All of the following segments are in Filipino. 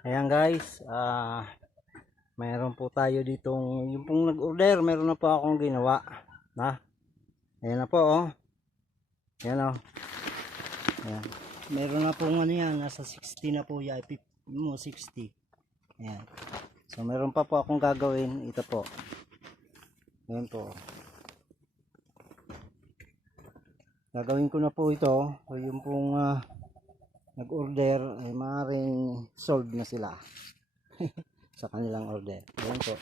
Ayan guys, mayroon po tayo ditong, yung pong nag-order, meron na po akong ginawa. Ayan na po, oh. Ayan, oh. Ayan. Meron na po ano yan, nasa 60 na po yan, 60. Ayan. So meron pa po akong gagawin, ito po. Ayan po. Gagawin ko na po ito, o yung pong nag-order, ay maaaring sold na sila. Sa kanilang order. Ayan po.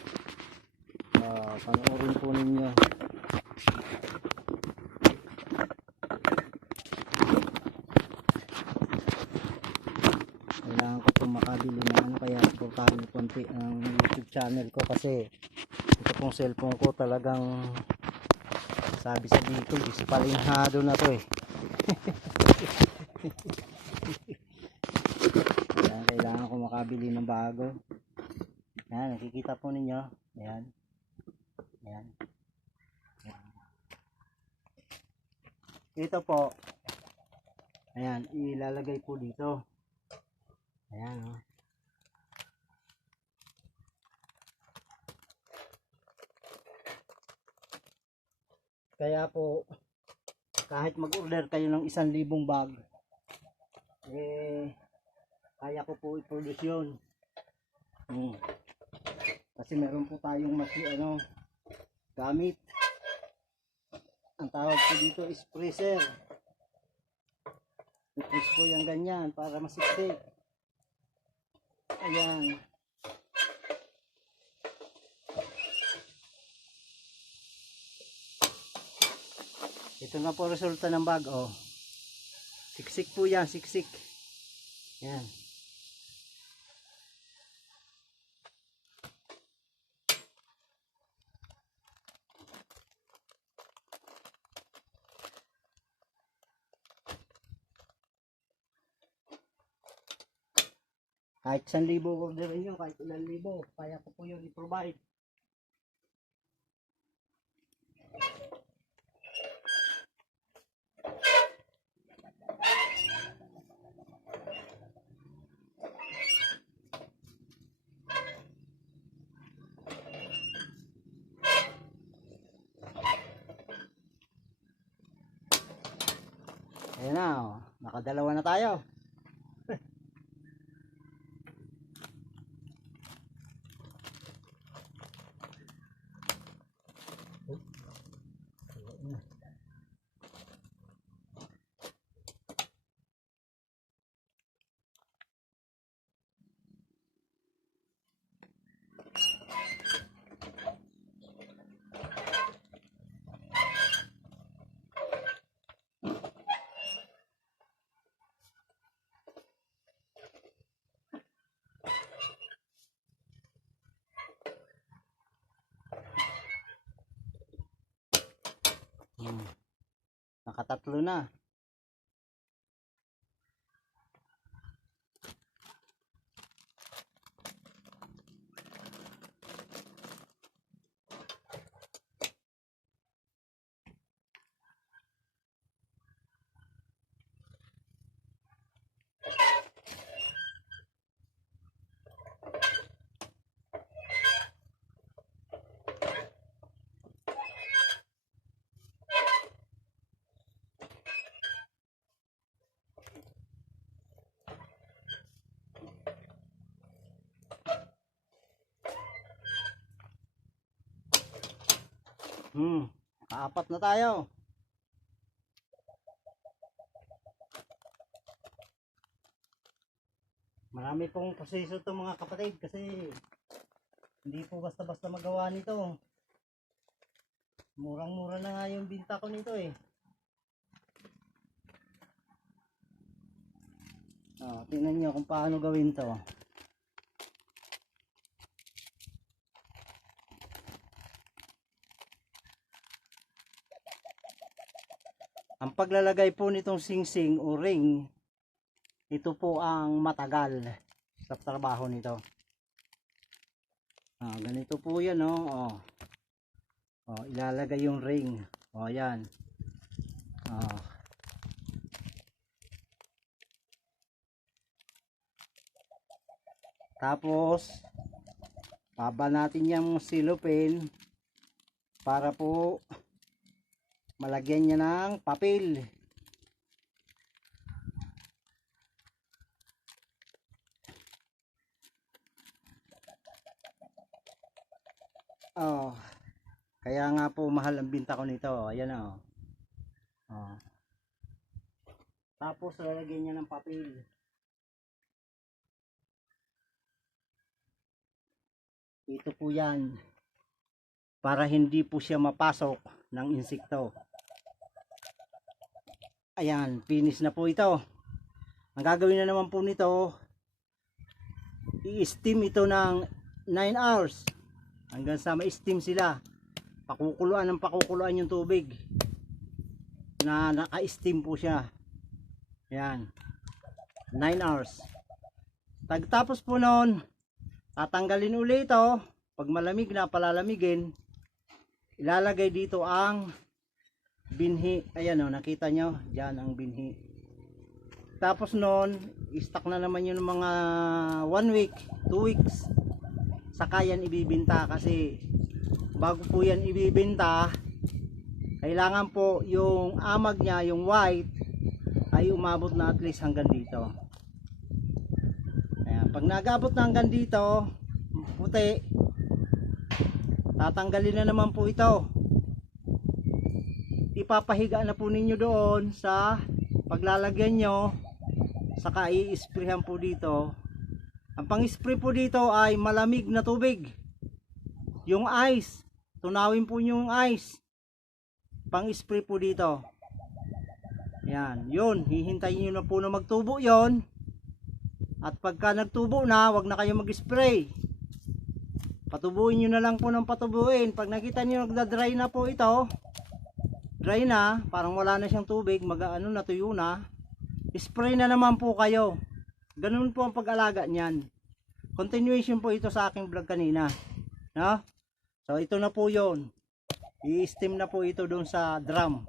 Panoorin po ninyo. Kailangan ko pong makabili na ano, kaya supportahan niyo konti ang YouTube channel ko kasi ito pong cellphone ko talagang sabi sa dito dispalinhado na to eh. Kailangan ko makabili ng bago. Ayan, nakikita po ninyo. Ayan. Ayan. Ito po. Ayan, ilalagay po dito. Ayan, oh. Kaya po, kahit mag-order kayo ng 1,000 bag, kaya ko po i-produce yun. Kasi meron po tayong gamit. Ang tawag po dito is freezer. I-freeze po yung ganyan para masiksik. Ayan. Ito na po resulta ng bag, oh. Siksik po yan, siksik. Ayan. Kahit 1,000 orderin nyo, kahit ilang libo, kaya ko po yun i-provide. Ayan na, oh. Nakadalawa na tayo. Nakatatlo na. Kaapat na tayo. Marami pong proseso to mga kapatid kasi hindi po basta-basta magawa nito. Murang-mura na nga yung binta ko nito eh. Tingnan nyo kung paano gawin to. Ang paglalagay po nitong singsing o ring, ito po ang matagal sa trabaho nito. Ganito po yan, oh. Ilalagay yung ring. Yan. Tapos baba natin yung silupin para po malagyan niya ng papel. Oh, kaya nga po mahal ang binta ko nito. Ayan oh. Oh. Tapos lalagyan niya ng papel. Ito po yan. Para hindi po siya mapasok ng insekto. Ayan, finish na po ito. Ang gagawin na naman po nito, i-steam ito ng 9 hours. Hanggang sa ma-steam sila. Pakukuluan ng pakukuluan yung tubig. Na naka-steam po siya. Ayan. 9 hours. Pagtapos po noon, tatanggalin ulit ito. Pag malamig na, palalamigin. Ilalagay dito ang binhi. Ayan o, nakita nyo. Diyan ang binhi. Tapos noon, i-stock na naman yun mga 1 week, 2 weeks. Saka yan ibibinta kasi bago po yan ibibinta, kailangan po yung amag niya, yung white, ay umabot na at least hanggang dito. Ayan, pag nag-abot na hanggang dito, puti, tatanggalin na naman po ito. Ipapahiga na po ninyo doon sa paglalagyan nyo, saka i-sprayhan po dito. Ang pang-spray po dito ay malamig na tubig. Yung ice, tunawin po nyo yung ice. Pang-spray po dito. Yan, yun, hihintayin nyo na po na magtubo yon. At pagka nagtubo na, wag na kayo mag-spray. Patubuin nyo na lang po ng patubuin. Pag nakita nyo nagda-dry na po ito, dry na, parang wala na siyang tubig, mag-ano na, tuyo na, spray na naman po kayo. Ganun po ang pag-alaga niyan. Continuation po ito sa aking vlog kanina. No? So ito na po yon. I-steam na po ito doon sa drum.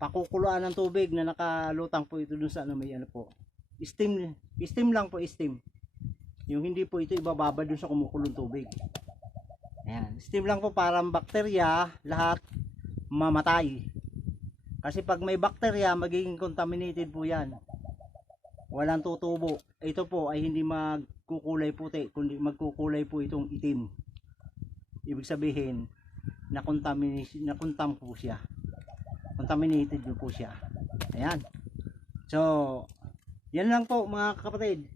Pakukuluan ng tubig na nakalutang po ito doon sa ano, may ano po. Steam lang po, steam. Yung hindi po ito ibababa doon sa kumukulong tubig. Ayan. Steam lang po para ang bakterya lahat mamatay. Kasi pag may bakterya, magiging contaminated po yan. Walang tutubo. Ito po ay hindi magkukulay puti, kundi magkukulay po itong itim. Ibig sabihin, na-contam po siya. Contaminated po siya. Ayan. So, yan lang po mga kapatid.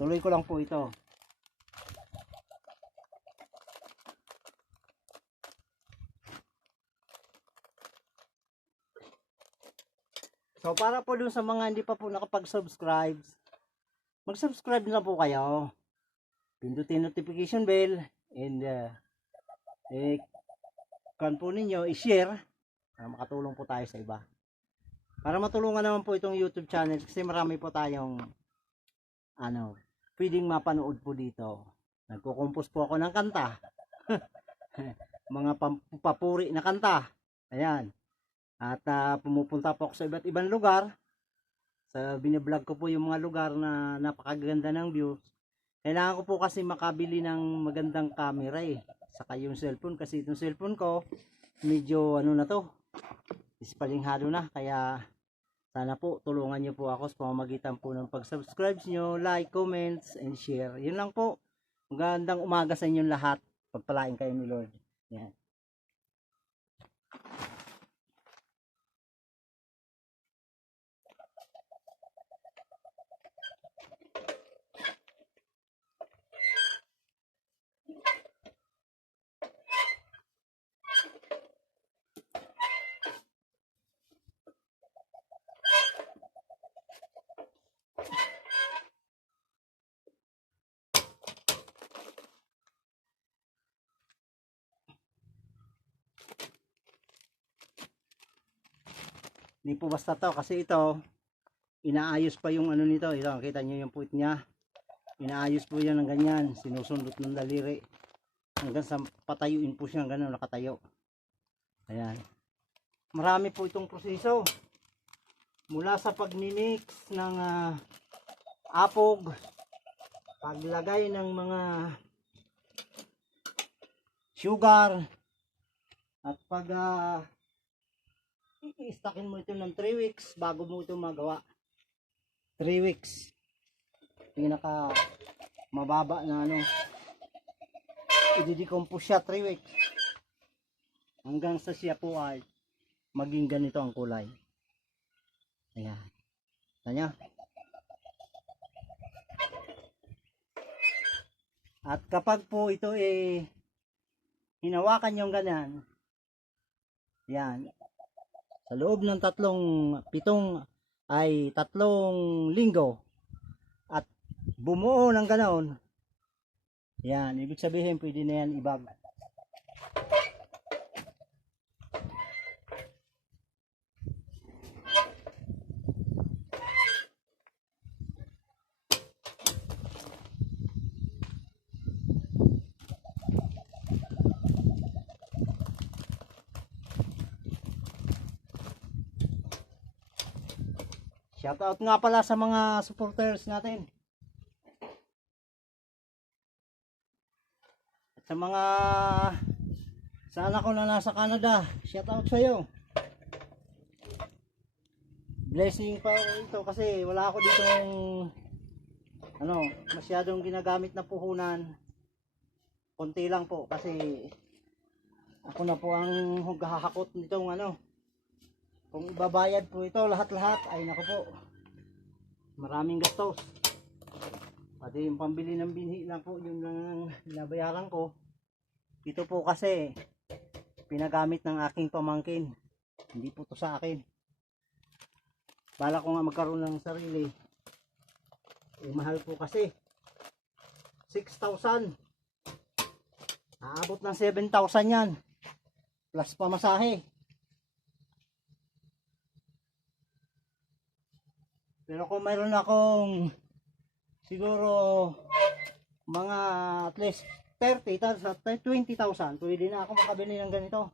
Tuloy ko lang po ito. So para po dun sa mga hindi pa po nakapag-subscribe, mag-subscribe na po kayo. Pindutin notification bell and kan po ninyo i-share para makatulong po tayo sa iba. Para matulungan naman po itong YouTube channel kasi marami po tayong pwedeng mapanood po dito. Nagko-compose po ako ng kanta. Mga papuri na kanta. Ayan. At pumupunta po ako sa iba't ibang lugar. Binablog ko po yung mga lugar na napakaganda ng views. Kailangan ko po kasi makabili ng magandang camera saka yung cellphone kasi itong cellphone ko medyo ano na to, ispalinghado na. Kaya sana po tulungan nyo po ako sa pamamagitan po ng pag-subscribe nyo, like, comments, and share. Yun lang po. Magandang umaga sa inyong lahat. Pagpalain kayo ni Lord. Yan. Hindi po basta to kasi ito inaayos pa yung ano nito. Ito, kita nyo yung puwit niya. Inaayos po yan ng ganyan. Sinusundot ng daliri. Hanggang sa patayuin po siya hanggang nakatayo. Ayan. Marami po itong proseso. Mula sa pagmimix ng apog, paglagay ng mga sugar, at pag i-stockin mo ito ng 3 weeks bago mo ito magawa. 3 weeks. Pinaka mababa na ano. I-decompose siya 3 weeks. Hanggang sa siya po ay maging ganito ang kulay. Ayan. Tanya. At kapag po ito hinawakan yung ganyan, yan, sa loob ng 3 linggo at bumuo ng ganoon, yan, ibig sabihin pwede na yan ibag. Shoutout nga pala sa mga supporters natin. At sa mga anak ko na nasa Canada, shoutout sa iyo. Blessing pa ito kasi wala ako dito masyadong ginagamit na puhunan. Konti lang po kasi ako na po ang hahakot nitong kung ibabayad po ito lahat-lahat ay naku po, maraming gastos. Pati yung pambili ng binhi lang po, yun lang ang binabayaran ko. Ito po kasi pinagamit ng aking pamangkin, hindi po to sa akin. Bala ko nga magkaroon ng sarili, mahal po kasi 6,000, aabot ng 7,000 yan plus pamasahe. Pero kung mayroon akong siguro mga at least 30,000, 20,000, pwede na ako makabili ng ganito.